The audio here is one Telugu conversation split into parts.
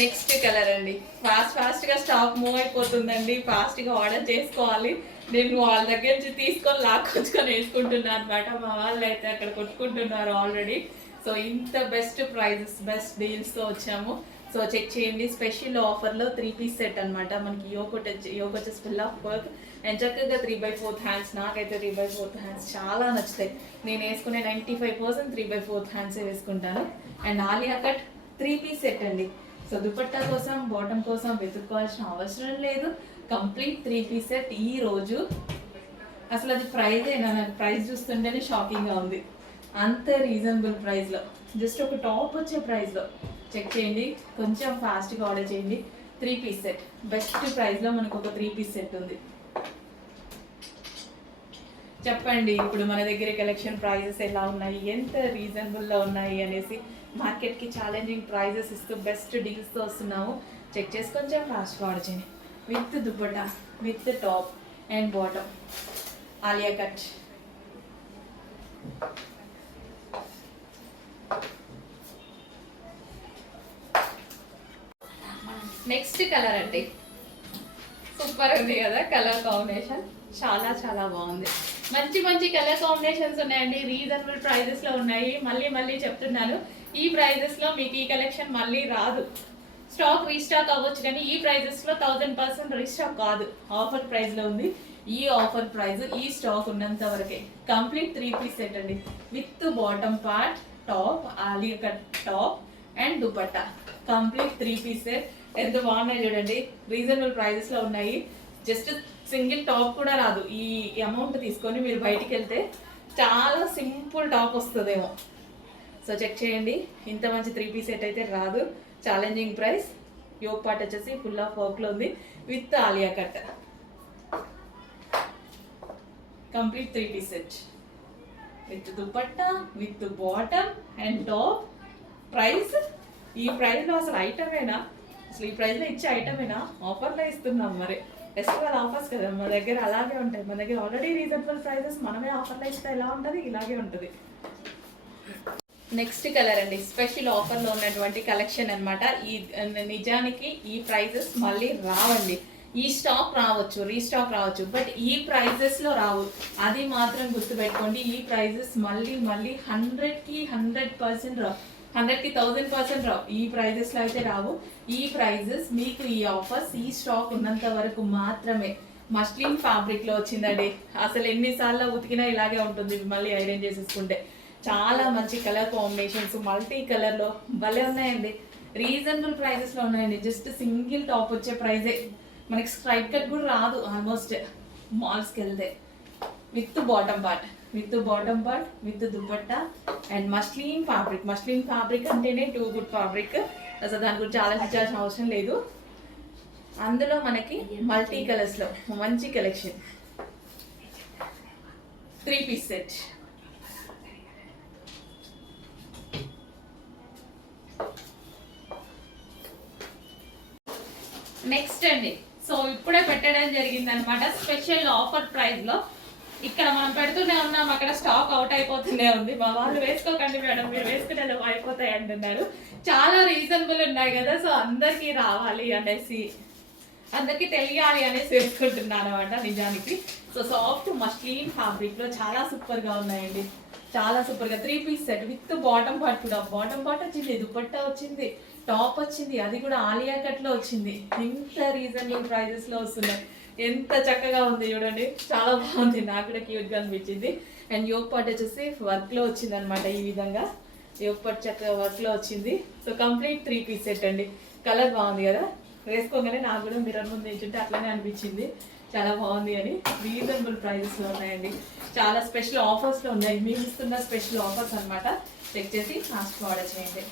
నెక్స్ట్ కలర్ అండి. ఫాస్ట్గా స్టాక్ మూవ్ అయిపోతుందండి. ఫాస్ట్గా ఆర్డర్ చేసుకోవాలి. నేను వాళ్ళ దగ్గర నుంచి తీసుకొని లాక్కొచ్చుకొని వేసుకుంటున్నాను అనమాట. మా వాళ్ళు అయితే అక్కడ కొట్టుకుంటున్నారు ఆల్రెడీ. సో ఇంత బెస్ట్ ప్రైజెస్, బెస్ట్ డీల్స్తో వచ్చాము. సో చెక్ చేయండి. స్పెషల్ ఆఫర్లో 3 పీస్ సెట్ అనమాట. మనకి యోక్ వచ్చేసి ఫుల్ ఆఫ్ వర్క్ అండ్ చక్కగా 3/4 హ్యాండ్స్. నాకైతే 3/4 హ్యాండ్స్ చాలా నచ్చుతాయి. నేను వేసుకునే 95% 3/4 హ్యాండ్సే వేసుకుంటాను. And Alia cut 3 piece set అండి. సో దుపట్టా కోసం, బాటమ్ కోసం వెతుక్కోవాల్సిన అవసరం లేదు. Complete 3 piece set. ఈ రోజు అసలు అది ప్రైజ్ అయినా నాకు ప్రైస్ చూస్తుంటేనే షాకింగ్గా ఉంది. అంత రీజనబుల్ ప్రైస్లో, జస్ట్ ఒక టాప్ వచ్చే ప్రైస్లో చెక్ చేయండి. కొంచెం ఫాస్ట్గా ఆర్డర్ చేయండి. 3 పీస్ సెట్ బెస్ట్ ప్రైస్లో మనకు ఒక 3 పీస్ సెట్ ఉంది. చెప్పండి ఇప్పుడు మన దగ్గర కలెక్షన్ ప్రైజెస్ ఎలా ఉన్నాయి, ఎంత రీజనబుల్లో ఉన్నాయి అనేసి. మార్కెట్కి ఛాలెంజింగ్ ప్రైజెస్ ఇస్తూ బెస్ట్ డీల్స్తో వస్తున్నాము. చెక్ చేసి కొంచెం ఫాస్ట్గా ఆర్డర్ చేయండి. With dupatta, with top and bottom, Alia cut. Next colour అండి. సూపర్ ఉంది కదా కలర్ కాంబినేషన్, చాలా చాలా బాగుంది. మంచి మంచి కలర్ కాంబినేషన్స్ ఉన్నాయండి. రీజనబుల్ ప్రైజెస్లో ఉన్నాయి. మళ్ళీ చెప్తున్నాను, ఈ ప్రైజెస్లో మీకు ఈ కలెక్షన్ మళ్ళీ రాదు. స్టాక్ రీస్టాక్ అవ్వచ్చు కానీ ఈ ప్రైజెస్లో 1000% రీస్టాక్ కాదు. ఆఫర్ ప్రైస్లో ఉంది. ఈ ఆఫర్ ప్రైస్ ఈ స్టాక్ ఉన్నంత వరకే. కంప్లీట్ 3 పీస్ సెట్ అండి. With bottom part, top, Alia cut top and dupatta. Complete 3 piece set. ఎంత బాగున్నాయి చూడండి. రీజనబుల్ ప్రైజెస్లో ఉన్నాయి. జస్ట్ సింగిల్ టాప్ కూడా రాదు. ఈ అమౌంట్ తీసుకొని మీరు బయటికి వెళ్తే చాలా సింపుల్ టాప్ వస్తుందేమో. సో చెక్ చేయండి. ఇంత మంచి 3 పీస్ సెట్ అయితే రాదు. Challenging price. యోక్ పార్ట్ వచ్చేసి ఫుల్ ఆఫ్ వర్క్లో ఉంది with Alia cut. Complete 3 piece set with dupatta, with bottom and top. Price ఈ ప్రైస్లో అసలు ఐటమేనా? అసలు ఈ ప్రైస్లో ఇచ్చే ఐటమేనా? ఆఫర్లో ఇస్తున్నాం. మరి ఫెస్టివల్ ఆఫర్స్ కదా మన దగ్గర, అలాగే ఉంటాయి. మన దగ్గర ఆల్రెడీ రీజనబుల్ ప్రైజెస్, మనమే ఆఫర్లో ఇస్తే ఎలా ఉంటుంది? ఇలాగే ఉంటుంది. నెక్స్ట్ కలర్ అండి. స్పెషల్ ఆఫర్లో ఉన్నటువంటి కలెక్షన్ అనమాట. ఈ నిజానికి ఈ ప్రైజెస్ మళ్ళీ రావండి. ఈ స్టాక్ రావచ్చు, రీస్టాక్ రావచ్చు, బట్ ఈ ప్రైజెస్లో రావు. అది మాత్రం గుర్తుపెట్టుకోండి. ఈ ప్రైజెస్ మళ్ళీ 100కి 100% రావు. 100కి 1000% రావు. ఈ ప్రైజెస్లో అయితే రావు. ఈ ప్రైజెస్ మీకు, ఈ ఆఫర్స్ ఈ స్టాక్ ఉన్నంత వరకు మాత్రమే. మస్లిన్ ఫ్యాబ్రిక్లో వచ్చిందండి. అసలు ఎన్నిసార్లు ఉతికినా ఇలాగే ఉంటుంది మళ్ళీ ఐరన్ చేసేసుకుంటే. చాలా మంచి కలర్ కాంబినేషన్స్, మల్టీ కలర్లో భలే ఉన్నాయండి. రీజనబుల్ ప్రైజెస్లో ఉన్నాయండి. జస్ట్ సింగిల్ టాప్ వచ్చే ప్రైజే. మనకి స్ట్రైట్ కట్ కూడా రాదు ఆల్మోస్ట్ మాల్స్కి వెళ్తే. With bottom part, with dupatta and muslin fabric అంటేనే టూ గుడ్ ఫ్యాబ్రిక్. అసలు దాని గురించి ఆలోచించాల్సిన అవసరం లేదు. అందులో మనకి మల్టీ కలర్స్లో మంచి కలెక్షన్. 3 piece set. నెక్స్ట్ అండి. సో ఇప్పుడే పెట్టడం జరిగింది అనమాట స్పెషల్ ఆఫర్ ప్రైస్లో. ఇక్కడ మనం పెడుతూనే ఉన్నాం, అక్కడ స్టాక్ అవుట్ అయిపోతూనే ఉంది. మా వాళ్ళు వేసుకోకండి మేడం, మీరు వేసుకునే అయిపోతాయి అంటున్నారు. చాలా రీజనబుల్ ఉన్నాయి కదా, సో అందరికీ రావాలి అనేసి, అందరికీ తెలియాలి అనేసి వేసుకుంటున్నాను అనమాట నిజానికి. సో సాఫ్ట్ మస్లిన్ ఫ్యాబ్రిక్లో చాలా సూపర్గా ఉన్నాయండి. చాలా సూపర్గా 3 piece set with bottom part కూడా. బాటమ్ పార్ట్ వచ్చింది, దుపట్టా వచ్చింది, టాప్ వచ్చింది, అది కూడా ఆలియా కట్లో వచ్చింది. ఇంత రీజనబుల్ ప్రైజెస్లో వస్తున్నాయి. ఎంత చక్కగా ఉంది చూడండి. చాలా బాగుంది. నాకు కూడా క్యూట్గా అనిపించింది. అండ్ యోక్ పార్ట్ వచ్చేసి వర్క్లో వచ్చింది అనమాట. ఈ విధంగా యోక్ పార్ట్ చక్కగా వర్క్లో వచ్చింది. సో కంప్లీట్ 3 పీస్ సెట్ అండి. కలర్ బాగుంది కదా, వేసుకోగానే నాకు కూడా మిర్రర్ ముందు నిల్చుంటే అట్లనే అనిపించింది. చాలా బాగుంది అని. రీజనబుల్ ప్రైజెస్లో ఉన్నాయండి. చాలా స్పెషల్ ఆఫర్స్లో ఉన్నాయి. మీకు ఇస్తున్న స్పెషల్ ఆఫర్స్ అనమాట. చెక్ చేసి ఫాస్ట్ ఆర్డర్ చేయండి.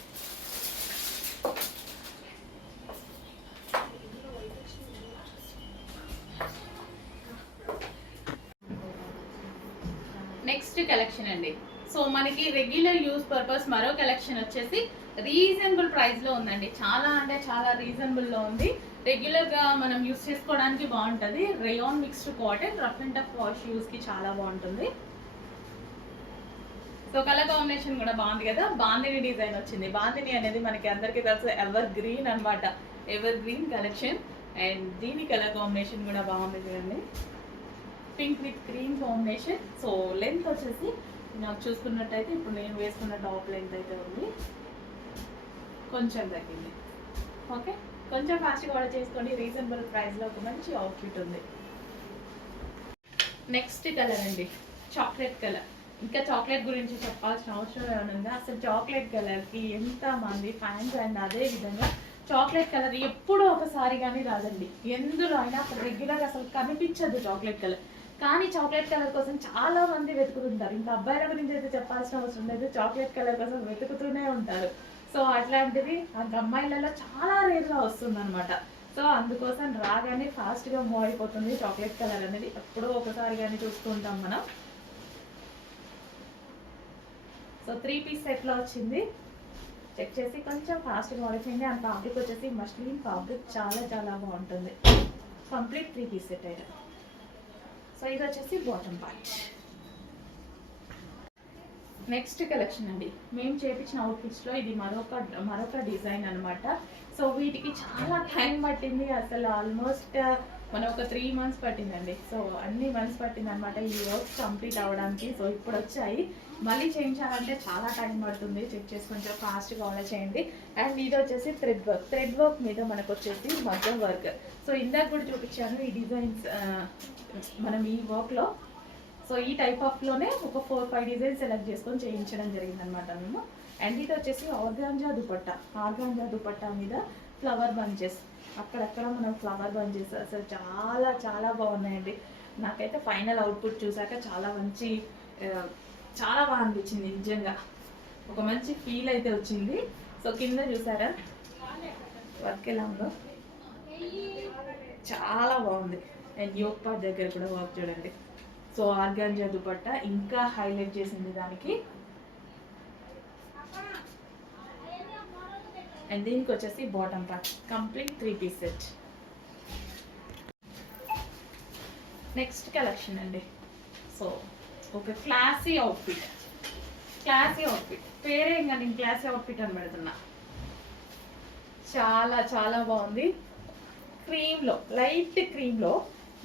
నెక్స్ట్ కలెక్షన్ అండి. సో మనకి రెగ్యులర్ యూస్ పర్పస్ మరో కలెక్షన్ వచ్చేసి రీజనబుల్ ప్రైస్లో ఉందండి. చాలా అంటే చాలా రీజనబుల్లో ఉంది. రెగ్యులర్గా మనం యూస్ చేసుకోవడానికి బాగుంటుంది. Rayon mixed cotton, rough and tough wash యూస్కి చాలా బాగుంటుంది. సో కలర్ కాంబినేషన్ కూడా బాగుంది కదా. బాందిని డిజైన్ వచ్చింది. బాందిని అనేది మనకి అందరికీ తెలుసు ఎవర్ గ్రీన్ అనమాట, ఎవర్ గ్రీన్ కలెక్షన్. అండ్ దీని కలర్ కాంబినేషన్ కూడా బాగుంది చూడండి, pink with cream combination. So length వచ్చేసి నాకు చూసుకున్నట్టయితే ఇప్పుడు నేను వేసుకున్న టాప్ లెంత్ అయితే ఉంది, కొంచెం తగ్గింది. ఓకే, కొంచెం ఫాస్ట్గా ఆర్డర్ చేసుకోండి, రీజనబుల్ ప్రైస్లో ఒక మంచి అవుట్ఫిట్ ఉంది. నెక్స్ట్ కలర్ అండి, చాక్లెట్ కలర్. ఇంకా చాక్లెట్ గురించి చెప్పాల్సిన అవసరం ఏమైనా ఉందా? అసలు చాక్లెట్ కలర్కి ఎంతమంది ఫ్యాన్స్. అండ్ అదే విధంగా చాక్లెట్ కలర్ ఎప్పుడూ ఒకసారి కానీ రాదండి, ఎందులో అయినా అసలు రెగ్యులర్ అసలు కనిపించదు చాక్లెట్ కలర్. కానీ చాక్లెట్ కలర్ కోసం చాలా మంది వెతుకుతుంటారు. ఇంకా అబ్బాయిల గురించి అయితే చెప్పాల్సిన అవసరం లేదు, చాక్లెట్ కలర్ కోసం వెతుకుతూనే ఉంటారు. సో అట్లాంటిది అంత అమ్మాయిలలో చాలా రేర్గా వస్తుంది అనమాట. సో అందుకోసం రాగానే ఫాస్ట్గా మూవ్ అయిపోతుంది చాక్లెట్ కలర్ అనేది, ఎప్పుడో ఒకసారి కానీ చూస్తుంటాం మనం. సో 3 పీస్ సెట్లో వచ్చింది, చెక్ చేసి కొంచెం ఫాస్ట్గా ఆర్డర్ చేయండి. అండ్ ఫ్యాబ్రిక్ వచ్చేసి మస్లిన్ ఫ్యాబ్రిక్, చాలా చాలా బాగుంటుంది. కంప్లీట్ 3 పీస్ సెట్ అయితే. సో ఇది వచ్చేసి బాటమ్ పార్ట్. నెక్స్ట్ కలెక్షన్ అండి, మేము చేపించిన అవుట్ఫిట్స్లో ఇది మరొక డిజైన్ అనమాట. సో వీటికి చాలా టైం పట్టింది, అసలు ఆల్మోస్ట్ మనం ఒక 3 మంత్స్ పట్టిందండి. సో అన్ని మంత్స్ పట్టింది అనమాట ఈ వర్క్ కంప్లీట్ అవ్వడానికి. సో ఇప్పుడు వచ్చాయి, మళ్ళీ చేయించాలంటే చాలా టైం పడుతుంది. చెక్ చేసి కొంచెం ఫాస్ట్గా ఆర్డర్ చేయండి. అండ్ ఇది వచ్చేసి థ్రెడ్ వర్క్ మీద మనకు వచ్చేసి మగ్గం వర్క్. సో ఇందాక కూడా చూపించాను ఈ డిజైన్స్ మనం ఈ వర్క్లో. సో ఈ టైప్ ఆఫ్లోనే ఒక 4-5 డిజైన్స్ సెలెక్ట్ చేసుకొని చేయించడం జరిగింది అనమాట మేము. అండ్ ఇది వచ్చేసి ఆర్గాంజా దుపట్టా మీద ఫ్లవర్ బంచెస్, అక్కడక్కడ మనం ఫ్లవర్ బంచెస్, అసలు చాలా చాలా బాగున్నాయండి. నాకైతే ఫైనల్ అవుట్పుట్ చూసాక చాలా బాగా అనిపించింది నిజంగా, ఒక మంచి ఫీల్ అయితే వచ్చింది. సో కింద చూసారా వర్క్ ఎలా ఉందో, చాలా బాగుంది. అండ్ యోక్ పార్ట్ దగ్గర కూడా వర్క్ చూడండి. సో ఆర్గాంజా దుపట్టా ఇంకా హైలైట్ చేసింది దానికి. అండ్ దీనికి వచ్చేసి bottom part, complete 3 piece set. Next collection అండి, సో ఒక క్లాసీ అవుట్ఫిట్. పేరే ఇంకా నేను క్లాసీ అవుట్ఫిట్ అని పెడుతున్నా. చాలా చాలా బాగుంది, క్రీమ్లో, లైట్ క్రీమ్లో.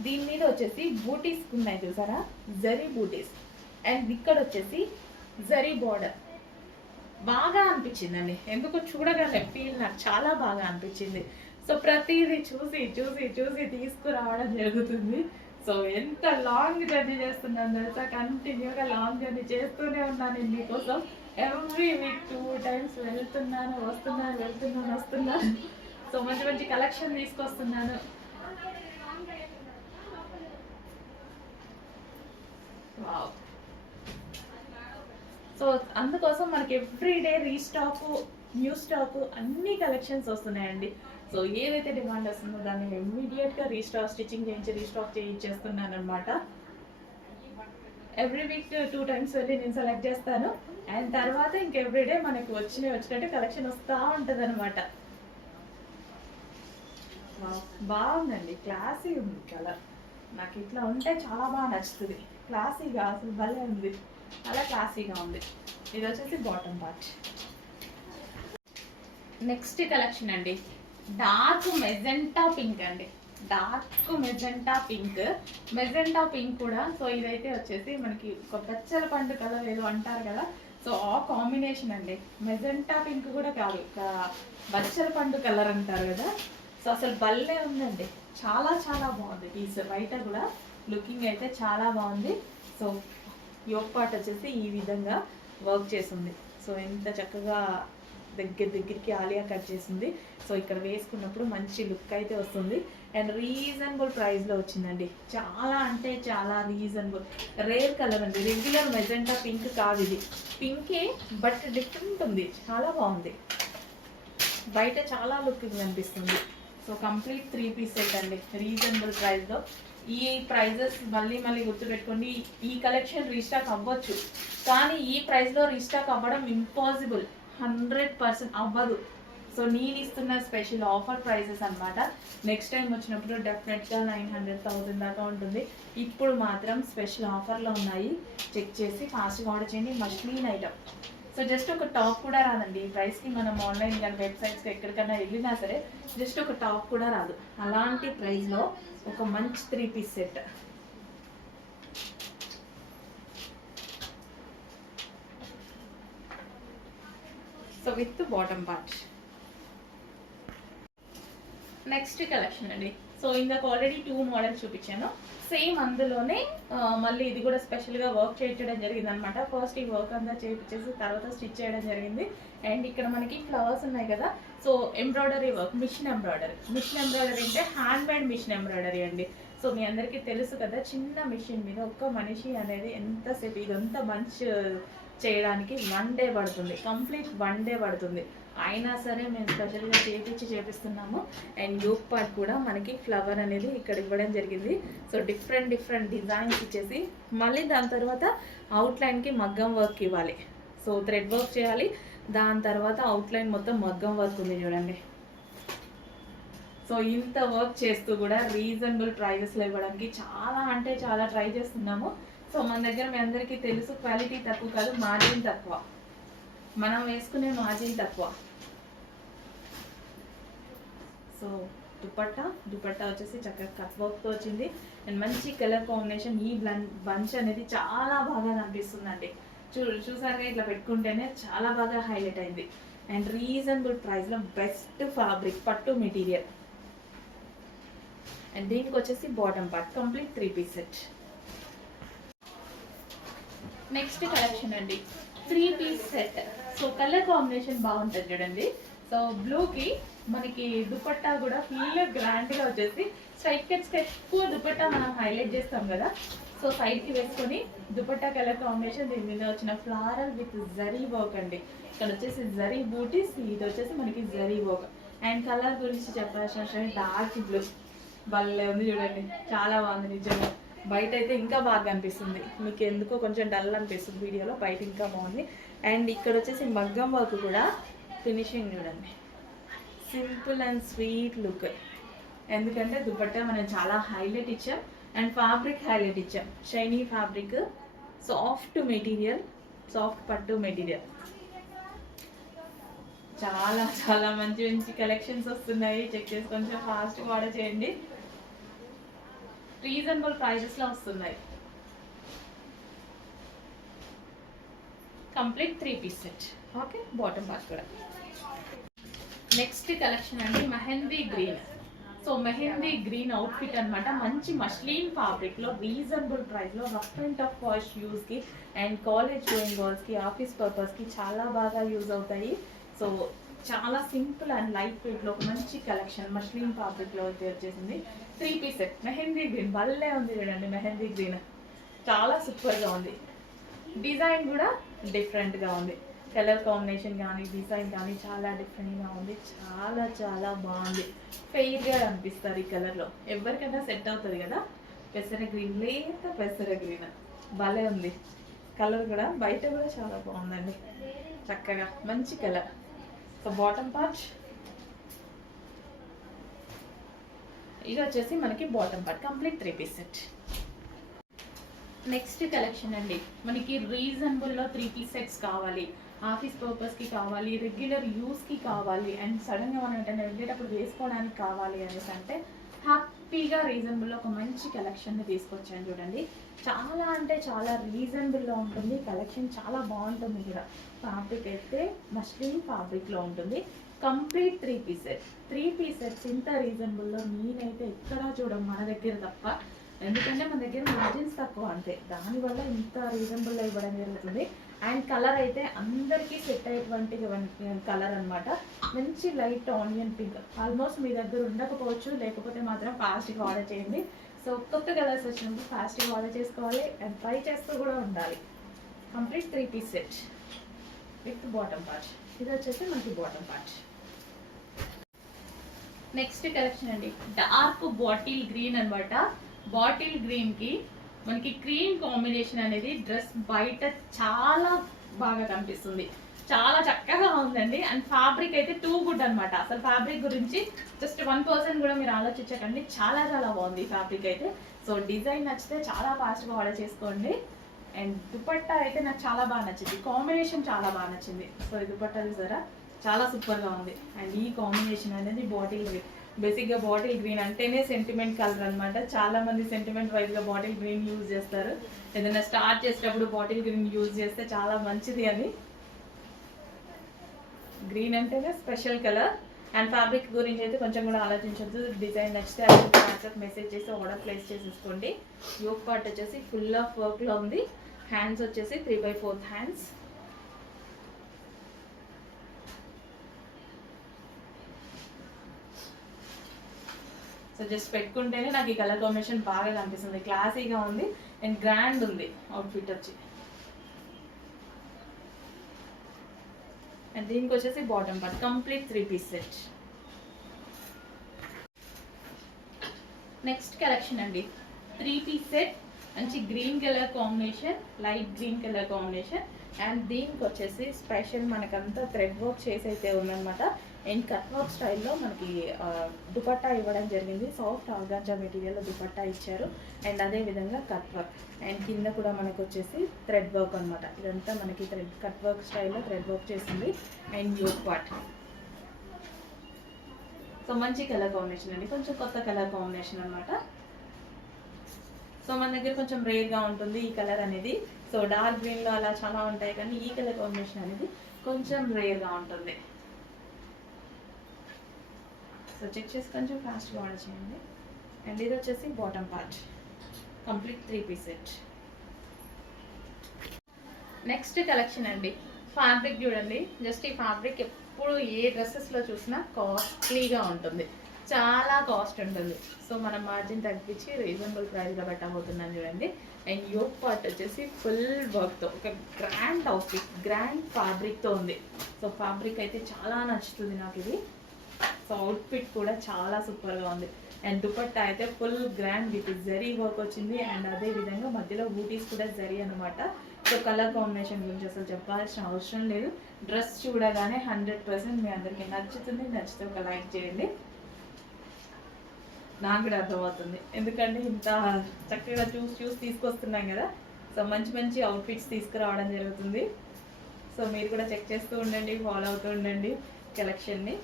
దీని మీద వచ్చేసి బూటీస్ ఉన్నాయి చూసారా, జరీ బూటీస్. అండ్ ఇక్కడ వచ్చేసి జరీ బార్డర్. బాగా అనిపించిందండి, ఎందుకు చూడగానే ఫీల్ నాకు చాలా బాగా అనిపించింది. సో ప్రతిదీ చూసి తీసుకురావడం జరుగుతుంది. సో ఎంత లాంగ్ జర్నీ చేస్తున్నాను తెలుసా, కంటిన్యూగా లాంగ్ జర్నీ చేస్తూనే ఉన్నాను నేను మీకోసం. ఎవ్రీ వీక్ 2 టైమ్స్ వస్తున్నాను. సో మంచి కలెక్షన్ తీసుకొస్తున్నాను. వావ్. సో అందుకోసం మనకి ఎవ్రీడే రీస్టాక్, న్యూ స్టాక్, అన్ని కలెక్షన్స్ వస్తున్నాయండి. సో ఏదైతే డిమాండ్ వస్తుందో దాన్ని ఇమ్మీడియట్గా స్టిచ్చింగ్ చేయించి రీస్టాక్ చేయించేస్తున్నాను అనమాట. ఎవ్రీ వీక్ 2 టైమ్స్ వెళ్ళి నేను సెలెక్ట్ చేస్తాను. అండ్ తర్వాత ఇంక ఎవ్రీడే మనకు వచ్చినట్టు కలెక్షన్ వస్తూ ఉంటుంది అనమాట. బాగుందండి, క్లాసీ ఉంది కలర్. నాకు ఇట్లా ఉంటే చాలా బాగా నచ్చుతుంది, క్లాసీగా, అసలు భలే ఉంది, చాలా క్లాసీగా ఉంది. ఇది వచ్చేసి బాటమ్ పార్ట్. నెక్స్ట్ కలెక్షన్ అండి, డార్క్ మెజెంటా పింక్ అండి. మెజెంటా పింక్ కూడా. సో ఇదైతే వచ్చేసి మనకి ఒక బచ్చల పండు కలర్ ఏదో అంటారు కదా, సో ఆ కాంబినేషన్ అండి. మెజెంటా పింక్ కూడా కాదు, బచ్చల పండు కలర్ అంటారు కదా. సో అసలు భలే ఉందండి, చాలా చాలా బాగుంది పీస్. బయట కూడా లుకింగ్ అయితే చాలా బాగుంది. సో యోక్ పార్ట్ వచ్చేసి ఈ విధంగా వర్క్ చేసింది. సో ఎంత చక్కగా దగ్గరికి ఆలియా కట్ చేసింది. సో ఇక్కడ వేసుకున్నప్పుడు మంచి లుక్ అయితే వస్తుంది. అండ్ రీజనబుల్ ప్రైస్లో వచ్చిందండి, చాలా అంటే చాలా రీజనబుల్. రేర్ కలర్ అండి, రెగ్యులర్ మెజెంటా పింక్ కాదు ఇది, పింకే బట్ డిఫరెంట్ ఉంది, చాలా బాగుంది. బయట చాలా లుకింగ్ అనిపిస్తుంది. సో కంప్లీట్ 3 పీస్ సెట్ అండి, రీజనబుల్ ప్రైస్లో. ఈ ప్రైజెస్ మళ్ళీ గుర్తుపెట్టుకోండి. ఈ కలెక్షన్ రీస్టాక్ అవ్వచ్చు, కానీ ఈ ప్రైస్లో రీస్టాక్ అవ్వడం ఇంపాసిబుల్, 100% అవ్వదు. సో నేను ఇస్తున్న స్పెషల్ ఆఫర్ ప్రైసెస్ అనమాట. నెక్స్ట్ టైం వచ్చినప్పుడు డెఫినెట్గా 900,000 దాకా ఉంటుంది. ఇప్పుడు మాత్రం స్పెషల్ ఆఫర్లో ఉన్నాయి. చెక్ చేసి ఫాస్ట్గా ఆర్డర్ చేయండి. మష్లీన్ ఐటమ్. సో జస్ట్ ఒక టాప్ కూడా రాదండి ఈ ప్రైస్కి. మనం ఆన్లైన్ కానీ వెబ్సైట్స్కి ఎక్కడికైనా వెళ్ళినా సరే జస్ట్ ఒక టాప్ కూడా రాదు. అలాంటి ప్రైస్లో ఒక మంచి 3 piece set. So with bottom part. Next collection అండి. సో ఇందాక ఆల్రెడీ 2 మోడల్స్ చూపించాను. సేమ్ అందులోనే మళ్ళీ ఇది కూడా స్పెషల్గా వర్క్ చేయించడం జరిగింది అనమాట. ఫస్ట్ ఈ వర్క్ అంతా చేయించేసి తర్వాత స్టిచ్ చేయడం జరిగింది. అండ్ ఇక్కడ మనకి ఫ్లవర్స్ ఉన్నాయి కదా, so embroidery work, machine embroidery. Machine embroidery అంటే హ్యాండ్ మేడ్ మిషన్ ఎంబ్రాయిడరీ అండి. సో మీ అందరికీ తెలుసు కదా, చిన్న మిషన్ మీద ఒక్క మనిషి అనేది ఎంతసేపు ఇదంతా మంచి చేయడానికి 1 డే పడుతుంది. కంప్లీట్ 1 డే పడుతుంది. అయినా సరే మేము స్పెషల్గా చేపిస్తున్నాము. అండ్ యోక్ పార్ట్ కూడా మనకి ఫ్లవర్ అనేది ఇక్కడ ఇవ్వడం జరిగింది. సో డిఫరెంట్ డిజైన్స్ ఇచ్చేసి మళ్ళీ దాని తర్వాత అవుట్లైన్కి మగ్గం వర్క్ ఇవ్వాలి. సో థ్రెడ్ వర్క్ చేయాలి. దాని తర్వాత అవుట్లైన్ మొత్తం మగ్గం వర్క్ ఉంది చూడండి. సో ఇంత వర్క్ చేస్తూ కూడా రీజనబుల్ ప్రైజెస్లో ఇవ్వడానికి చాలా అంటే చాలా ట్రై చేస్తున్నాము. సో మన దగ్గర మీ అందరికీ తెలుసు, క్వాలిటీ తక్కువ కాదు, మార్జిన్ తక్కువ. మనం వేసుకునే మార్జిన్ తక్కువ. సో దుపట్టా వచ్చేసి చక్కగా కట్ వర్క్తో వచ్చింది. అండ్ మంచి కలర్ కాంబినేషన్. ఈ బంచ్ అనేది చాలా బాగా కనిపిస్తుందండి. చూసారుగా, ఇట్లా పెట్టుకుంటేనే చాలా బాగా హైలైట్ అయింది. అండ్ రీజనబుల్ ప్రైస్లో బెస్ట్ ఫ్యాబ్రిక్ పట్టు మెటీరియల్. అండ్ దీనికి వచ్చేసి bottom part complete 3 piece set. Next collection అండి, 3 piece set. So colour combination బాగుంటుంది చూడండి. సో బ్లూకి మనకి దుపట్టా కూడా ఫుల్ గ్రాండ్గా వచ్చేసి స్ట్రైట్ కట్స్కి ఎక్కువ దుపట్టా మనం హైలైట్ చేస్తాం కదా. సో సైడ్కి వేసుకొని దుపట్టా కలర్ కాంబినేషన్, దీని మీద వచ్చిన ఫ్లారల్ విత్ జరీ వర్క్ అండి. ఇక్కడ వచ్చేసి జరీ బూటీస్, ఇది వచ్చేసి మనకి జరీ వర్క్. అండ్ కలర్ గురించి చెప్పాల్సిన డార్క్ బ్లూ భలే ఉంది చూడండి, చాలా బాగుంది నిజంగా. బయట అయితే ఇంకా బాగా అనిపిస్తుంది, మీకు ఎందుకో కొంచెం డల్ అనిపిస్తుంది వీడియోలో, బయట ఇంకా బాగుంది. అండ్ ఇక్కడ వచ్చేసి మగ్గం వర్క్ కూడా ఫినిషింగ్ చూడండి, సింపుల్ అండ్ స్వీట్ లుక్. ఎందుకంటే దుపట్టా మనం చాలా హైలైట్ ఇచ్చాం అండ్ ఫ్యాబ్రిక్ హైలైట్ ఇచ్చాం. Shiny fabric, soft material, soft పట్టు మెటీరియల్. చాలా చాలా మంచి కలెక్షన్స్ వస్తున్నాయి. చెక్ చేసి కొంచెం ఫాస్ట్గా ఆర్డర్ చేయండి. రీజనబుల్ ప్రైజెస్లో వస్తున్నాయి. Complete 3 piece set. Okay, bottom part కూడా. నెక్స్ట్ కలెక్షన్ అండి, mehndi green. So mehndi green outfit అనమాట. మంచి మష్లీన్ ఫ్యాబ్రిక్లో రీజనబుల్ ప్రైస్లో రఫ్ అండ్ టఫ్ వాష్ యూస్కి అండ్ కాలేజ్ గోయింగ్ గర్ల్స్కి, ఆఫీస్ పర్పస్కి చాలా బాగా యూజ్ అవుతాయి. సో చాలా సింపుల్ అండ్ లైట్ వెయిట్లో ఒక మంచి కలెక్షన్ మష్లీన్ ఫ్యాబ్రిక్లో వచ్చేసింది. 3 పీస్ సెట్. మెహందీ గ్రీన్ భలే ఉంది చూడండి. మెహందీ గ్రీన్ చాలా సూపర్గా ఉంది. డిజైన్ కూడా డిఫరెంట్గా ఉంది. కలర్ కాంబినేషన్ కానీ డిజైన్ కానీ చాలా డిఫరెంట్గా ఉంది. చాలా చాలా బాగుంది. ఫెయిర్గా అనిపిస్తారు ఈ కలర్లో. ఎవరికైనా సెట్ అవుతుంది కదా. పెసర గ్రీన్, లేత పెసర గ్రీన్ భలే ఉంది. కలర్ కూడా బయట కూడా చాలా బాగుందండి, చక్కగా మంచి కలర్. సో బాటమ్ పార్ట్ ఇది వచ్చేసి మనకి bottom part complete 3 piece set. Next collection అండి, మనకి రీజనబుల్లో 3 పీస్ సెట్స్ కావాలి, ఆఫీస్ పర్పస్కి కావాలి, రెగ్యులర్ యూస్కి కావాలి, అండ్ సడన్గా మనం ఏంటంటే వెళ్ళేటప్పుడు వేసుకోవడానికి కావాలి అనేసి అంటే హ్యాపీగా రీజనబుల్లో ఒక మంచి కలెక్షన్ని తీసుకొచ్చాను చూడండి. చాలా అంటే చాలా రీజనబుల్లో ఉంటుంది. కలెక్షన్ చాలా బాగుంటుంది కూడా. ఫ్యాబ్రిక్ అయితే మష్లీన్ ఫ్యాబ్రిక్లో ఉంటుంది. Complete 3 piece set. 3 piece sets ఇంత రీజనబుల్లో నేనైతే ఎక్కడా చూడం మన దగ్గర తప్ప. ఎందుకంటే మన దగ్గర మార్జిన్స్ తక్కువ అంతే, దానివల్ల ఇంత రీజనబుల్లో ఇవ్వడం జరుగుతుంది. అండ్ కలర్ అయితే అందరికీ సెట్ అయ్యేటువంటి కలర్ అనమాట. మంచి లైట్ ఆనియన్ పింక్. ఆల్మోస్ట్ మీ దగ్గర ఉండకపోవచ్చు, లేకపోతే మాత్రం ఫాస్ట్గా ఆర్డర్ చేయండి. సో కొత్త కలర్స్ వచ్చినప్పుడు ఫాస్ట్గా ఆర్డర్ చేసుకోవాలి అండ్ ట్రై చేస్తూ కూడా ఉండాలి. Complete 3 piece set with bottom part. ఇది వచ్చేసి మనకి బాటమ్ పార్ట్. నెక్స్ట్ కలెక్షన్ అండి, డార్క్ బాటిల్ గ్రీన్ అనమాట. బాటిల్ గ్రీన్కి మనకి క్రీమ్ కాంబినేషన్ అనేది డ్రెస్ బయట చాలా బాగా కనిపిస్తుంది. చాలా చక్కగా ఉందండి. అండ్ ఫ్యాబ్రిక్ అయితే టూ గుడ్ అనమాట. అసలు ఫ్యాబ్రిక్ గురించి జస్ట్ 1% కూడా మీరు ఆలోచించకండి, చాలా చాలా బాగుంది ఈ ఫ్యాబ్రిక్ అయితే. సో డిజైన్ నచ్చితే చాలా ఫాస్ట్గా ఆర్డర్ చేసుకోండి. అండ్ దుపట్టా అయితే నాకు చాలా బాగా నచ్చింది, కాంబినేషన్ చాలా బాగా నచ్చింది. సో ఈ దుపట్టా చూసారా చాలా సూపర్గా ఉంది. అండ్ ఈ కాంబినేషన్ అనేది బాటిల్ గ్రీన్, బేసిక్గా బాటిల్ గ్రీన్ అంటేనే సెంటిమెంట్ కలర్ అనమాట. చాలా మంది సెంటిమెంట్ వైజ్గా బాటిల్ గ్రీన్ యూజ్ చేస్తారు. ఏదైనా స్టార్ట్ చేసేటప్పుడు బాటిల్ గ్రీన్ యూజ్ చేస్తే చాలా మంచిది అని. గ్రీన్ అంటేనే స్పెషల్ కలర్. అండ్ ఫ్యాబ్రిక్ గురించి అయితే కొంచెం కూడా ఆలోచించద్దు. డిజైన్ నచ్చితే అది వాట్సాప్ మెసేజ్ చేసి ఆర్డర్ ప్లేస్ చేసేసుకోండి. యోక్ పార్ట్ వచ్చేసి ఫుల్ ఆఫ్ వర్క్లో ఉంది. హ్యాండ్స్ వచ్చేసి 3/4 హ్యాండ్స్. సో జస్ట్ పెట్టుకుంటేనే నాకు ఈ కలర్ కాంబినేషన్ బాగా కనిపిస్తుంది, క్లాసీగా ఉంది అండ్ గ్రాండ్ ఉంది అవుట్ఫిట్ వచ్చి. అండ్ దీనికి వచ్చేసి bottom part complete 3 piece set. Next collection అండి, 3 పీస్ సెట్. మంచి green colour combination, light green colour combination. And దీనికి వచ్చేసి స్పెషల్ మనకంతా థ్రెడ్ వర్క్ చేసి అయితే ఉందన్నమాట. అండ్ కట్ వర్క్ స్టైల్లో మనకి దుపట్టా ఇవ్వడం జరిగింది. సాఫ్ట్ ఆర్గాంజా మెటీరియల్ దుపట్టా ఇచ్చారు. అండ్ అదేవిధంగా కట్ వర్క్, అండ్ కింద కూడా మనకు వచ్చేసి థ్రెడ్ వర్క్ అనమాట. ఇదంతా మనకి కట్ వర్క్ స్టైల్లో థ్రెడ్ వర్క్ చేసింది. And yoke part. సో మంచి కలర్ కాంబినేషన్ అండి, కొంచెం కొత్త కలర్ కాంబినేషన్ అనమాట. సో మన దగ్గర కొంచెం రేర్గా ఉంటుంది ఈ కలర్ అనేది. సో డార్క్ గ్రీన్లో అలా చాలా ఉంటాయి, కానీ ఈ కలర్ కాంబినేషన్ అనేది కొంచెం రేర్గా ఉంటుంది. సో చెక్ చేసి కొంచెం ఫాస్ట్గా ఆర్డర్ చేయండి. అండ్ ఇది వచ్చేసి bottom part complete 3 piece set. Next collection అండి, ఫ్యాబ్రిక్ చూడండి. జస్ట్ ఈ ఫ్యాబ్రిక్ ఎప్పుడు ఏ డ్రెస్సెస్లో చూసినా కాస్ట్లీగా ఉంటుంది, చాలా కాస్ట్ ఉంటుంది. సో మనం మార్జిన్ తగ్గించి రీజనబుల్ ప్రైస్లో పెట్టబోతున్నాం చూడండి. అండ్ యోక్ పార్ట్ వచ్చేసి ఫుల్ వర్క్తో ఒక గ్రాండ్ అవుట్ఫిట్, గ్రాండ్ ఫ్యాబ్రిక్తో ఉంది. సో ఫ్యాబ్రిక్ అయితే చాలా నచ్చుతుంది నాకు ఇది. సో అవుట్ఫిట్ కూడా చాలా సూపర్గా ఉంది. అండ్ దుపట్టా అయితే full grand with zari work వచ్చింది. అండ్ అదే విధంగా మధ్యలో బూటీస్ కూడా జరీ అనమాట. సో కలర్ కాంబినేషన్ గురించి అసలు చెప్పాల్సిన అవసరం లేదు. డ్రెస్ చూడగానే 100% మీ అందరికీ నచ్చుతుంది. నచ్చితే ఒక లైక్ చేయండి, నాకు కూడా అర్థమవుతుంది. ఎందుకంటే ఇంత చక్కగా చూసి తీసుకొస్తున్నాం కదా. సో మంచి మంచి అవుట్ఫిట్స్ తీసుకురావడం జరుగుతుంది. సో మీరు కూడా చెక్ చేస్తూ ఉండండి, ఫాలో అవుతూ ఉండండి కలెక్షన్ని.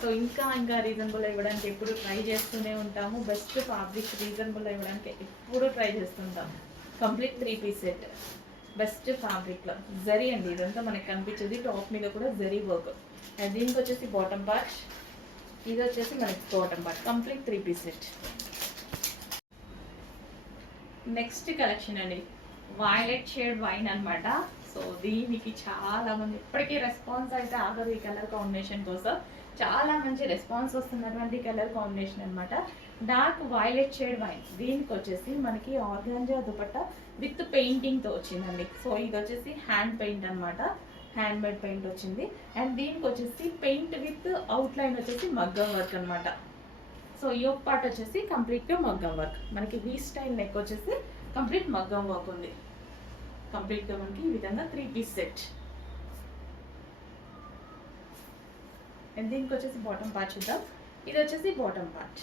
సో ఇంకా రీజనబుల్ ఇవ్వడానికి ఎప్పుడు ట్రై చేస్తూనే ఉంటాము. బెస్ట్ ఫ్యాబ్రిక్ రీజనబుల్ ఇవ్వడానికి ఎప్పుడు ట్రై చేస్తుంటాం. కంప్లీట్ 3 పీస్ సెట్ బెస్ట్ ఫ్యాబ్రిక్లో జరీ అండి. ఇదంతా మనకి కనిపించేది, టాప్ మీద కూడా జరీ వర్క్. అండ్ దీనికి వచ్చేసి బాటమ్ పార్ట్, ఇది వచ్చేసి మనకి bottom part complete 3 piece set. Next collection అండి, వైలెట్ షేడ్ వైన్ అనమాట. సో దీనికి చాలా మంది ఇప్పటికీ రెస్పాన్స్ అయితే ఆగదు. ఈ కలర్ కాంబినేషన్ కోసం చాలా మంచి రెస్పాన్స్ వస్తున్నటువంటి కలర్ కాంబినేషన్ అనమాట. Dark violet shade wine. దీనికి వచ్చేసి మనకి ఆర్గాంజా దుపట్టా విత్ పెయింటింగ్తో వచ్చిందండి. సో ఇది వచ్చేసి హ్యాండ్ పెయింట్ అనమాట, హ్యాండ్ మేడ్ పెయింట్ వచ్చింది. అండ్ దీనికి వచ్చేసి పెయింట్ విత్ అవుట్లైన్ వచ్చేసి మగ్గం వర్క్ అనమాట. సో యోక్ పార్ట్ వచ్చేసి కంప్లీట్గా మగ్గం వర్క్. మనకి వీ స్టైల్ నెక్ వచ్చేసి కంప్లీట్ మగ్గం వర్క్ ఉంది. కంప్లీట్గా మనకి ఈ విధంగా 3 పీస్ సెట్. అండ్ దీనికి వచ్చేసి బాటమ్ పార్ట్ చూద్దాం. ఇది వచ్చేసి బాటమ్ పార్ట్.